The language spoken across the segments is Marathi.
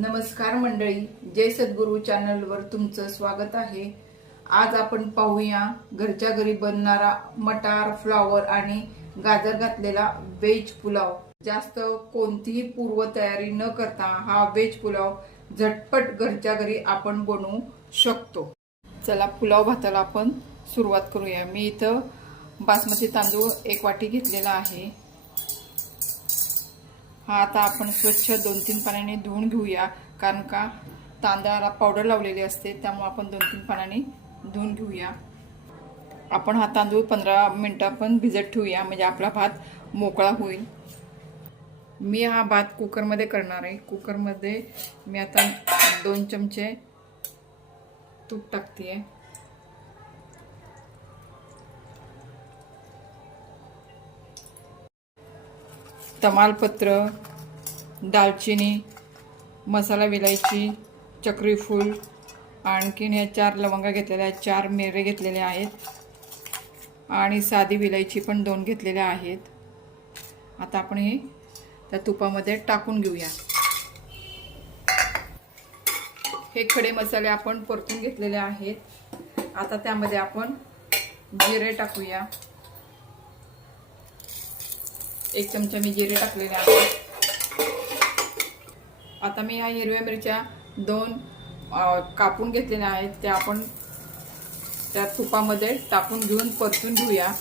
नमस्कार मंडळी, जय सद्गुरू चॅनलवर तुमचं स्वागत आहे। आज आपण पाहूया घरच्या घरी बनणारा मटार, फ्लावर आणि गाजर घातलेला व्हेज पुलाव। जास्त कोणतीही पूर्वतयारी न करता हा व्हेज पुलाव झटपट घरच्या घरी आपण बनवू शकतो। चला पुलाव भाताला आपण सुरुवात करूया। मी इथं बासमती तांदूळ 1 वाटी घेतलेला आहे। हा आता आपण स्वच्छ 2-3 पाण्याने धुवून घेऊया, कारण का तांदळाला पावडर लावलेली असते, त्यामुळे आपण 2-3 पाण्याने धुवून घेऊया। आपण हा तांदूळ 15 मिनिटं पण भिजत ठेवूया, म्हणजे आपला भात मोकळा होईल। मी हा भात कुकरमध्ये करणार आहे। कुकरमध्ये मी आता 2 चमचे तूप टाकते। तमालपत्र, दालचिनी, मसाला विलायची, चक्री फूल, आणखीन ह्या 4 लवंगा घेतलेल्या आहेत, 4 मिरे घेतलेले आहेत आणि साधी विलायची पण 2 घेतलेल्या आहेत। आता आपण हे त्या तुपामध्ये टाकून घेऊया। हे खडे मसाले आपण परतून घेतलेले आहेत। आता त्यामध्ये आपण जिरे टाकूया। 1 चमचा मी जिरे टाकलेले आहेत। आता मी ह्या हिरव्या मिरच्या 2 कापून घेतलेल्या आहेत, त्या आपण त्या तुपामध्ये टाकून घेऊन परतून घेऊया।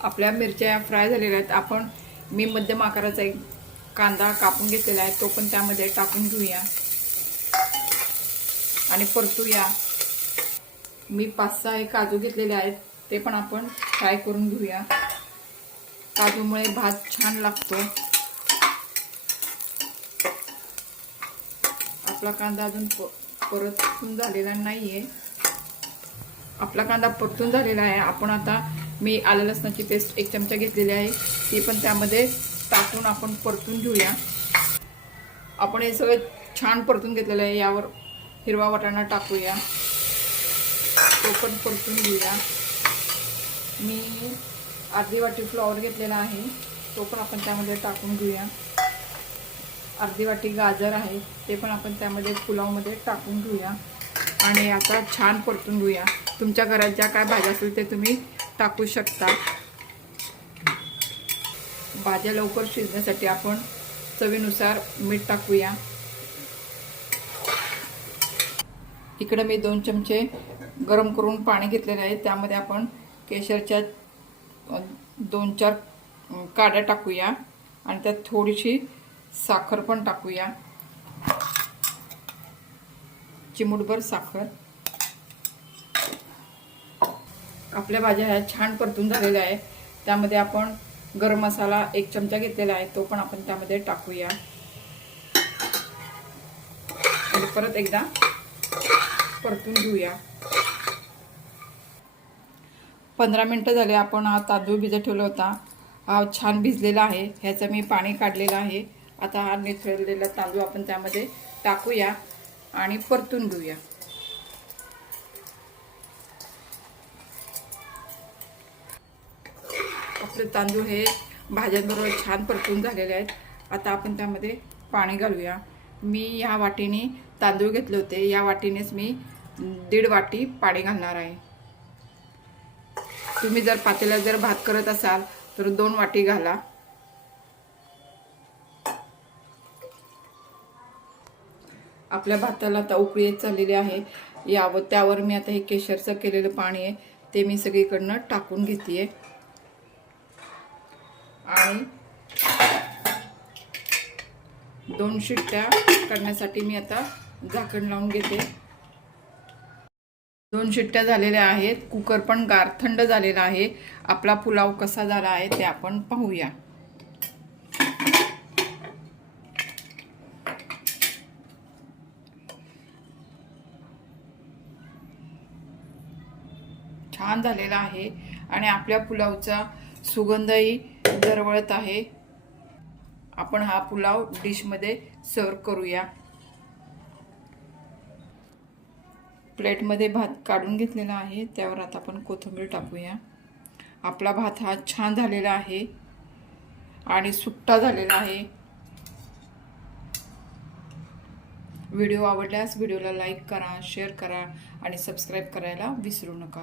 आपल्या मिरच्या फ्राय झालेल्या आहेत। आपण मी मध्यम आकाराचा एक कांदा कापून घेतलेला आहे, तो पण त्यामध्ये टाकून घेऊया आणि परतूया। मी 5-6 काजू घेतलेले आहेत, ते पण आपण फ्राय करून घेऊया। काजूमुळे भात छान लागतो। आपला कांदा अजून परतून झालेला नाहीये। आपला कांदा परतून झालेला आहे। आपण आता मी आलं लसणाची पेस्ट 1 चमचा घेतलेली आहे, ती पण त्यामध्ये टाकून आपण परतून घेऊया। आपण हे सगळं छान परतून घेतलेलं आहे। यावर हिरवा वाटाणा टाकूया, तो पण परतून घेऊया। मी अर्धी वाटी फ्लॉवर घेतलेला आहे, तो पण आपण त्यामध्ये टाकून घेऊया। अर्धी वाटी गाजर आहे, ते पण आपण त्यामध्ये पुलावमध्ये टाकून घेऊया आणि आता छान परतून घेऊया। तुमच्या घरात ज्या काय भाज्या असतील ते तुम्ही टाकू शकता। भाज्या लवकर शिजण्यासाठी आपण चवीनुसार मीठ टाकूया। इकडे मी 2 चमचे गरम करून पाणी घेतलेले आहे, त्यामध्ये आपण केशरच्या 2-4 काड्या टाकूया आणि त्यात थोडीशी साखर पण टाकूया, चिमूटभर साखर। आपल्या भाज्या ह्या छान परतून झालेल्या आहे। त्यामध्ये आपण गरम मसाला 1 चमचा घेतलेला आहे, तो पण आपण त्यामध्ये टाकूया आणि परत एकदा परतून घेऊया। 15 मिनिटं झाले आपण हा तांदूळ भिजत ठेवला होता, हा छान भिजलेला आहे। ह्याचं मी पाणी काढलेलं आहे। आता हा निथळलेला तांदूळ आपण त्यामध्ये टाकूया आणि परतून घेऊया। आपले तांदूळ हे भाज्यांबरोबर छान परतून झालेले आहेत। आता आपण त्यामध्ये पाणी घालूया। मी ह्या वाटीने तांदूळ घेतले होते, या वाटीनेच मी 1.5 वाटी पाणी घालणार आहे। तुम्ही जर पातेल्यात जर भात करत असाल तर 2 वाटी घाला। आपल्या भाताला आता उकळी येत चाललेली आहे। त्यावर मी आता हे केशरचं केलेलं पाणी आहे, ते मी सगळीकडनं टाकून घेते आणि 2 शिट्ट्या करण्यासाठी मी आता झाकण लावून घेते। 2 शिट्ट्या झालेल्या आहेत। कुकर पण गार थंड झालेला आहे। आपला पुलाव कसा झाला आहे ते आपण पाहूया। छान झालेला आहे आणि आपल्या पुलावचा सुगंधही दरवळत आहे। आपण हा पुलाव डिशमध्ये सर्व करूया। प्लेटमध्ये भात काढून घेतलेला आहे, त्यावर आता आपण कोथिंबीर टाकूया। आपला भात हा छान झालेला आहे आणि सुट्टा झालेला आहे। व्हिडिओ आवडल्यास व्हिडिओला लाईक करा, शेअर करा आणि सबस्क्राईब करायला विसरू नका.